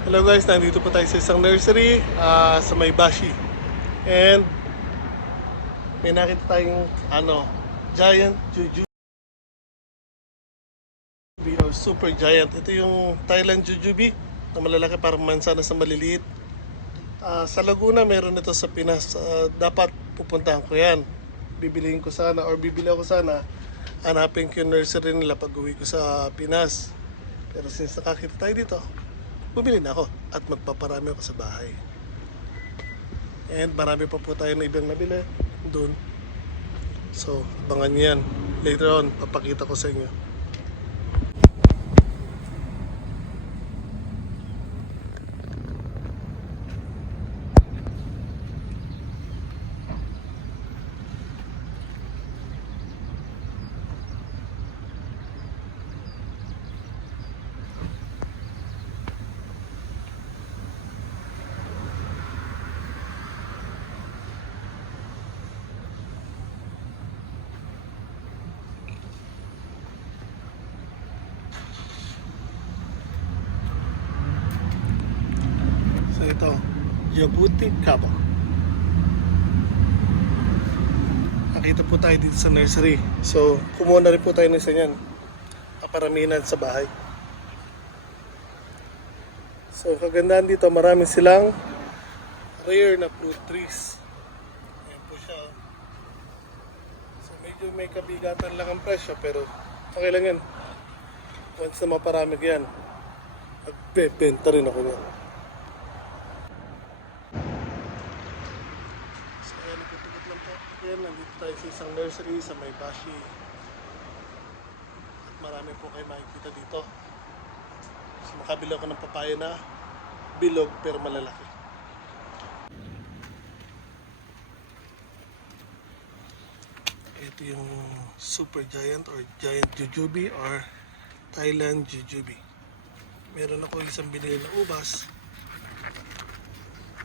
Hello guys, nandito po tayo sa isang nursery ah, sa Maybashi. And may nakita tayong ano, giant juju or super giant. Ito yung Thailand jujube na malalaki parang mansanas na maliliit. Ah, sa Laguna meron ito sa Pinas. Ah, dapat pupuntahan ko yan. Bibiliin ko sana or bibili ako sana. Hanapin ko yung nursery nila pag uwi ko sa Pinas. Pero since nakakita tayo dito, bumili na ako at magpaparami ako sa bahay. And marami pa po tayo na ibang nabili doon. So, abangan niyo yan. Later on, papakita ko sa inyo. Ito, Yabuti Kaba. Nakita po tayo dito sa nursery. So, kumuha na rin po tayo ng isa niyan. Kaparamihan sa bahay. So, kagandahan dito, marami silang rare na fruit trees. Ayan po siya. oh. So, medyo may kabigatan lang ang presyo, pero okay lang yan. Once na maparami yan, magbebenta rin ako niyan. So, ayan, ikot-ikot lang po. Ayan, nandito tayo sa isang nursery sa Maybashi. At marami po kayo makikita dito. So, makabila ako ng papaya na bilog pero malalaki. Ito yung super giant or giant jujube or Thailand jujube. Meron ako isang binili na ubas.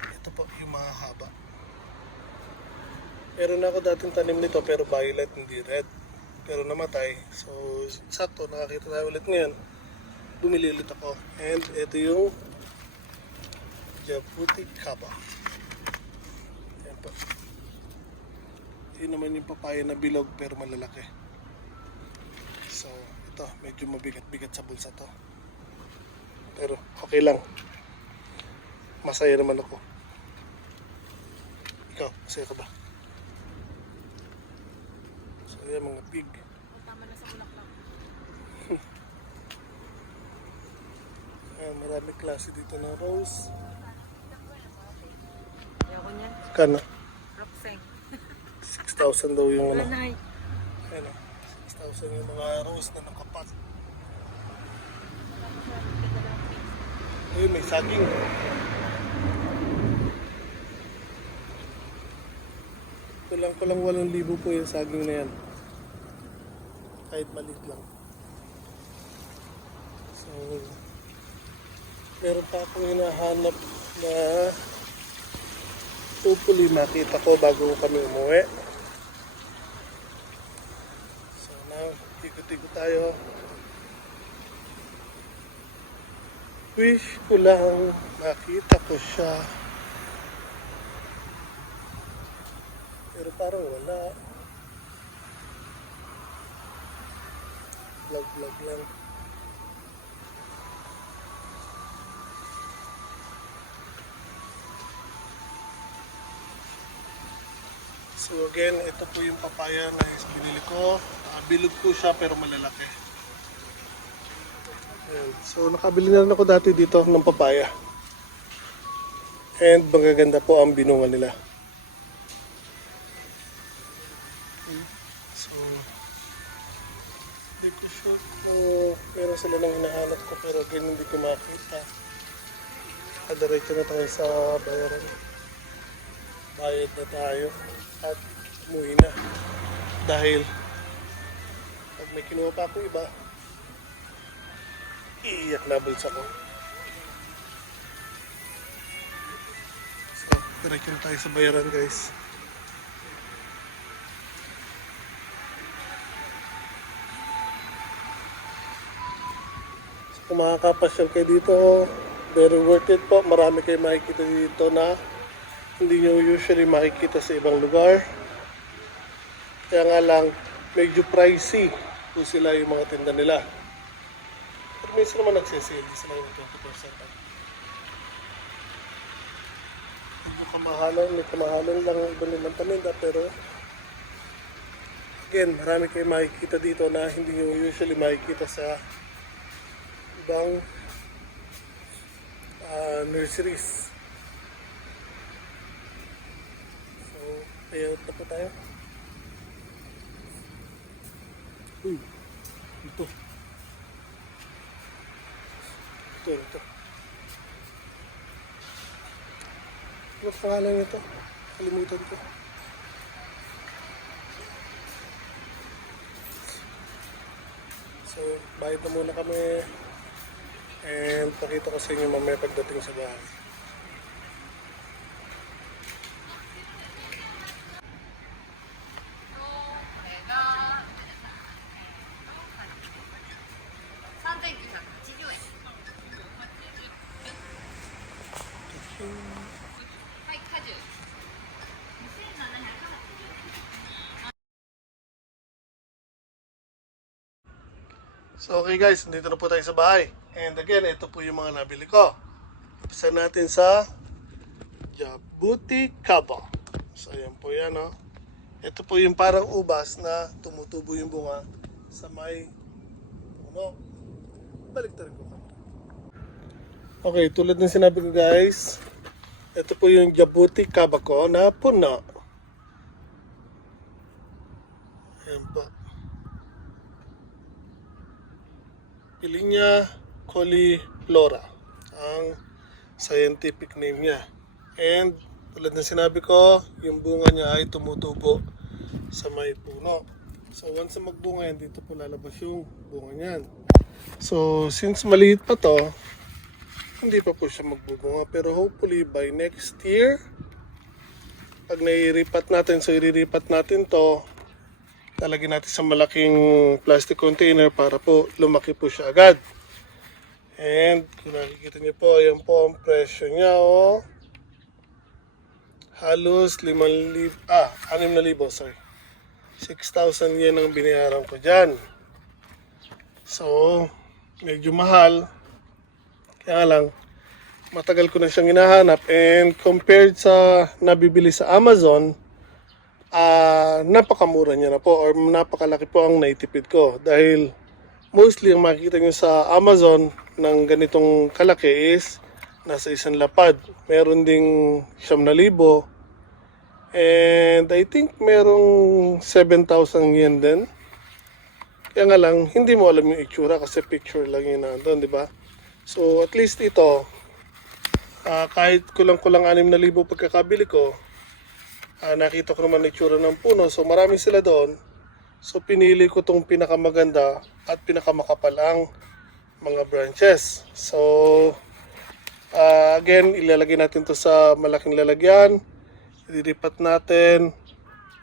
Ito po yung mahahaba. Meron ako dating tanim nito pero violet hindi red. Pero namatay. So sakto nakakita tayo ulit ngayon. Bumili ulit ako. And ito yung Jabuti Kaba. Ayan po. Yun naman yung papaya na bilog pero malalaki. So ito medyo mabigat-bigat sa bulsa to. Pero okay lang. Masaya naman ako. Ikaw, masaya ka ba? So yan mga pig. Tama na sa bulaklak. Ayan, marami klase dito ng rose. Ayoko niyan. Kana? Roxeng. 6,000 daw yung ano. Ayan, oh. 6,000 yung mga rose na nakapat. Ayun, may saging. Kulang-kulang 8,000 po yung saging na yan. Kahit maliit lang. So, meron pa akong hinahanap na hopefully makita ko bago kami umuwi. So now, ikot-ikot tayo. Wish ko lang makita ko siya. Pero parang wala. Vlog-vlog lang. So again, ito po yung papaya na binili ko. Ah, bilog po siya pero malalaki. Ayan. So nakabili na rin ako dati dito ng papaya. And magaganda po ang binunga nila. Kung meron sila nang hinahanap ko pero again hindi ko makita. Kadiretso na tayo sa bayaran bayad na tayo at umuwi na. Dahil pag may kinuha pa ako iba, iiyak na bulsa ko. So, diretso na tayo sa bayaran guys. Kung makakapasyal kayo dito, Very worth it po. Marami kayo makikita dito na hindi nyo usually makikita sa ibang lugar. Kaya nga lang, medyo pricey po sila yung mga tinda nila. Pero minsan naman nagsisale sila yung 20% off. Medyo kamahalan, may kamahalan lang ang iba nilang paninda pero again, marami kayo makikita dito na hindi nyo usually makikita sa ibang ah, nurseries. So, layout na po tayo. Uy, ito. Ito, ito. Ano pangalan nito? Kalimutan ko. So, bayad na muna kami. And pakita ko sa inyo mamaya pagdating sa bahay. So okay guys, dito na po tayo sa bahay. And again, ito po yung mga nabili ko. Isa natin sa Jabuti Kaba. So ayan po yan oh. Ito po yung parang ubas na tumutubo yung bunga sa may puno. Balik ko. Okay, tulad ng sinabi ko guys, ito po yung Jabuti Kaba ko na puno. Ayan po. Pilinya cauliflora ang scientific name niya. And tulad ng sinabi ko, yung bunga niya ay tumutubo sa may puno. So once na magbunga yan, dito po lalabas yung bunga niyan. So since maliit pa to, hindi pa po siya magbubunga. Pero hopefully by next year, pag nairipat natin, so iriripat natin to, talagyan natin sa malaking plastic container para po lumaki po siya agad. And kung nakikita niyo po, ayan po ang presyo niya oh. Halos 5,000, ah, 6,000, sorry. 6,000 yen ang binayaran ko dyan. So, medyo mahal. Kaya lang, matagal ko na siyang hinahanap. And compared sa nabibili sa Amazon, ah napakamura niya na po or napakalaki po ang naitipid ko dahil mostly ang makikita nyo sa Amazon ng ganitong kalaki is nasa isang lapad. Meron ding siyam na libo and I think merong 7,000 yen din. Kaya nga lang, hindi mo alam yung itsura kasi picture lang yun nandun, di ba? So at least ito, ah, kahit kulang-kulang 6,000 pagkakabili ko, Ah, nakita ko naman itsura ng puno. So marami sila doon. So pinili ko tong pinakamaganda at pinakamakapal ang mga branches. So ah, again, ilalagay natin to sa malaking lalagyan. Ililipat natin.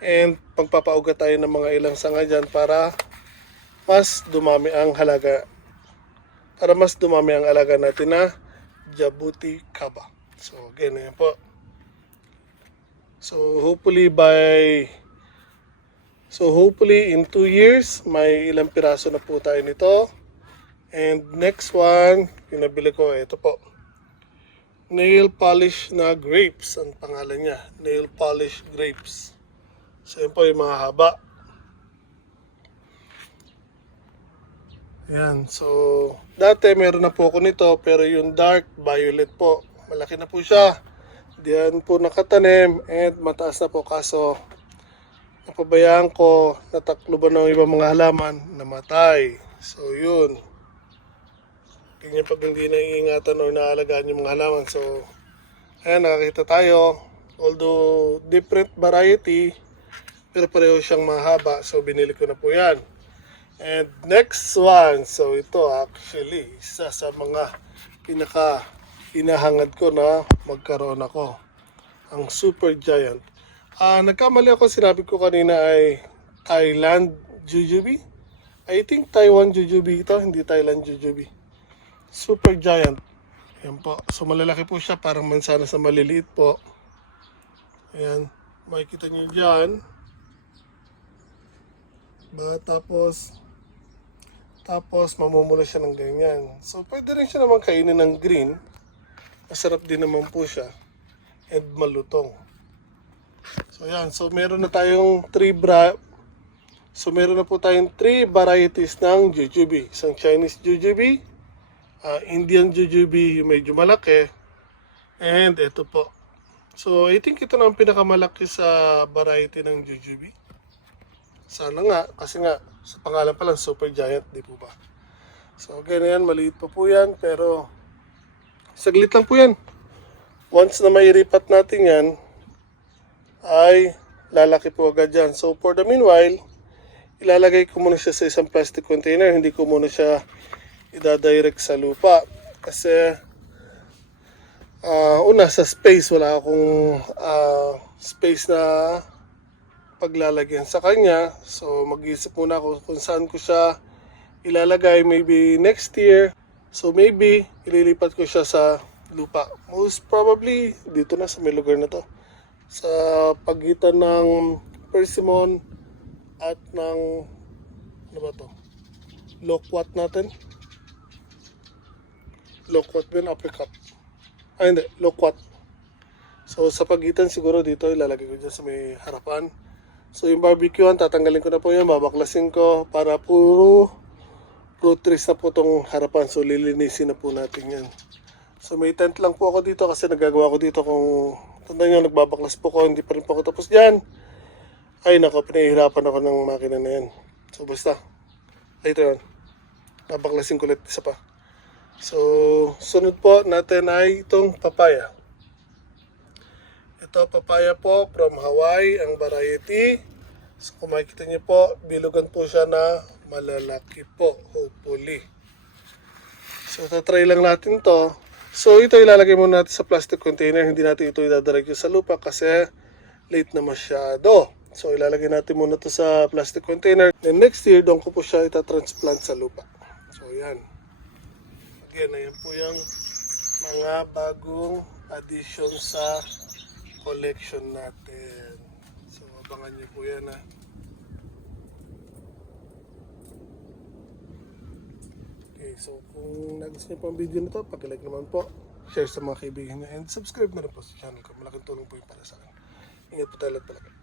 And pagpapaugat tayo ng mga ilang sanga dyan para mas dumami ang halaga. Para mas dumami ang alaga natin na Jabuti Kaba. So again, ayan po. So hopefully by So hopefully in 2 years may ilang piraso na po tayo nito. And next one, yung nabili ko ito po. Nail polish na grapes ang pangalan niya. Nail polish grapes. So yun po yung mga haba. Yan, so dati meron na po ako nito pero yung dark violet po, malaki na po siya. Diyan po nakatanim and mataas na po kaso napabayaan ko natakloban ng ibang mga halaman namatay. So yun. Ganyan pag hindi naiingatan o inaalagaan yung mga halaman. So ayan nakakita tayo. Although different variety pero pareho siyang mahaba. So binili ko na po yan. And next one, so ito actually, isa sa mga pinaka inahangad ko na magkaroon ako. Ang Super Giant. Ah, nagkamali ako, sinabi ko kanina ay Thailand Jujube. I think Taiwan Jujube ito, hindi Thailand Jujube. Super Giant. Yan po. So malalaki po siya, parang mansanas na maliliit po. Ayan. Makikita niyo dyan. Ba, tapos, tapos mamumula siya ng ganyan. So pwede rin siya naman kainin ng green. Masarap din naman po siya. And malutong. So yan, so meron na tayong 3 bra So meron na po tayong 3 varieties ng jujube. Isang Chinese jujube, ah, Indian jujube yung medyo malaki, and ito po. So I think ito na ang pinakamalaki sa variety ng jujube. Sana nga, kasi nga, sa pangalan pa lang, super giant, di po ba? So ganyan, maliit pa po yan, pero saglit lang po yan. Once na mairipat natin yan, ay lalaki po agad yan. So for the meanwhile, ilalagay ko muna siya sa isang plastic container. Hindi ko muna siya idadirect sa lupa. Kasi, ah, una sa space, wala akong ah, space na paglalagyan sa kanya. So, mag-iisip muna ako kung saan ko siya ilalagay. Maybe next year. So, maybe ililipat ko siya sa lupa. Most probably, dito na sa may lugar na to. Sa pagitan ng persimmon at ng ano ba to? Loquat natin. Loquat ba yun? Apricot. Ah, hindi. Loquat. So, sa pagitan siguro dito, ilalagay ko dyan sa may harapan. So, yung barbecuean, tatanggalin ko na po yan, babaklasin ko para puro fruit trees na po tong harapan. So, lilinisin na po natin yan. So, may tent lang po ako dito kasi nagagawa ko dito kung tanda nyo, nagbabaklas po ko, hindi pa rin po ako tapos dyan. Ay nako, pinahihirapan ako ng makina na yan. So basta, later on, babaklasin ko ulit isa pa. So, sunod po natin ay itong papaya. Ito papaya po from Hawaii, ang variety. So kung makikita niyo po, bilugan po siya na malalaki po, hopefully. So, tatry lang natin to. So, ito ilalagay muna natin sa plastic container. Hindi natin ito idadirect sa lupa kasi late na masyado. So, ilalagay natin muna to sa plastic container. Then next year, doon ko po siya itatransplant sa lupa. So, yan. Again, ayan po yung mga bagong addition sa collection natin. So, abangan niyo po yan ha. Okay, so kung nagustuhan niyo po ang video na to, pag-like naman po, share sa mga kaibigan niyo, and subscribe na rin po sa channel ko. Malaking tulong po yung para sa akin. Ingat po tayo lahat pala.